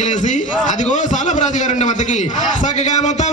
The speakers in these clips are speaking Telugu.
చేసి లేసి అదిగో సాలప్రాతి గారు వద్దకి చక్కగా మొత్తం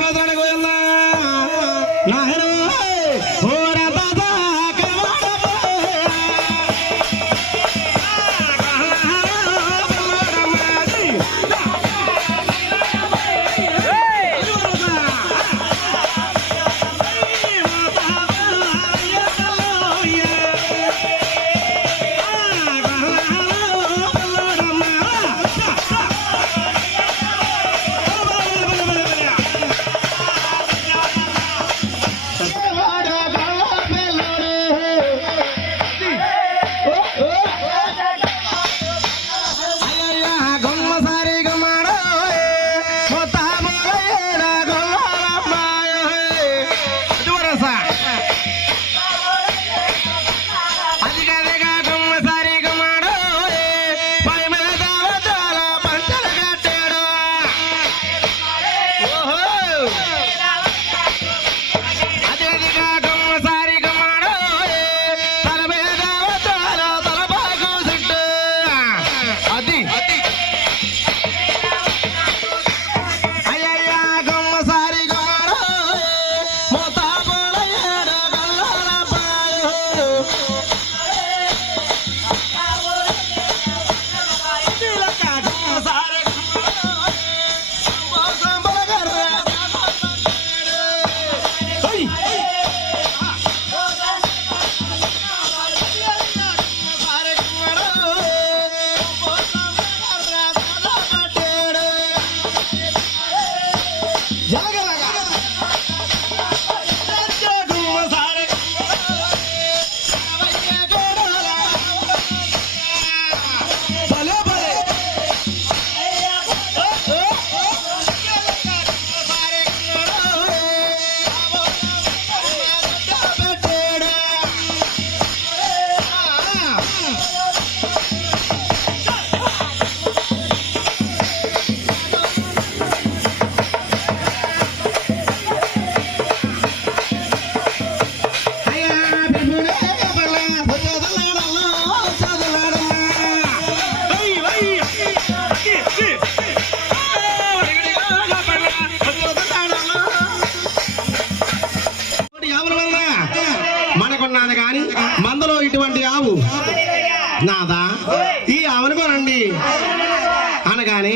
అనగానే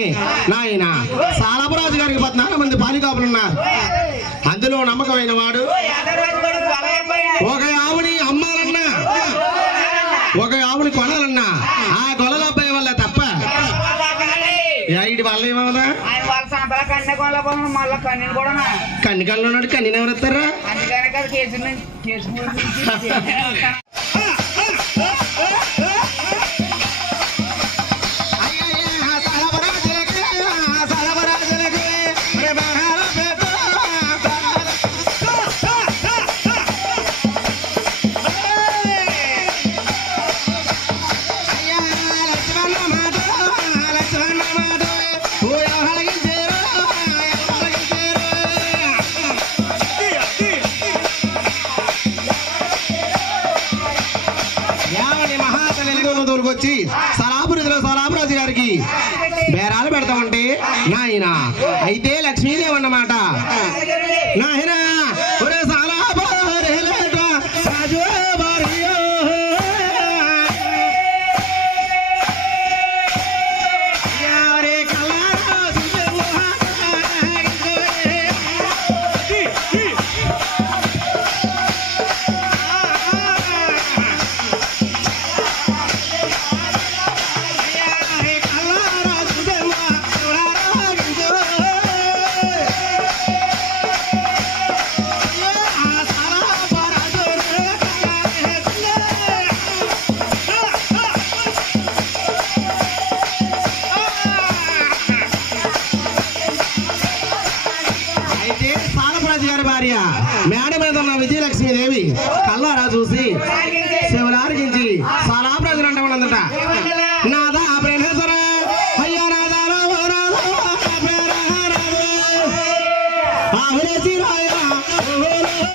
నాయన సాలపురాజు గారికి పద్నాలుగు మంది బాలికాపులు ఉన్నారు. అందులో నమ్మకమైన వాడు ఒక ఆవుని అమ్మాలన్నా ఒక ఆవుని కొనాలన్నా ఆ గొలల అబ్బాయి వల్ల తప్ప ఐడి వల్ల ఏమవునా? కన్నికల్లో ఉన్నాడు కన్నీ ఎవరు వస్తారా తోలుకొచ్చి సలాపురి మీద విజయలక్ష్మీదేవి కల్లారా చూసి శివలారగించి సాలాపరాజు అంట ఉన్నదట. నా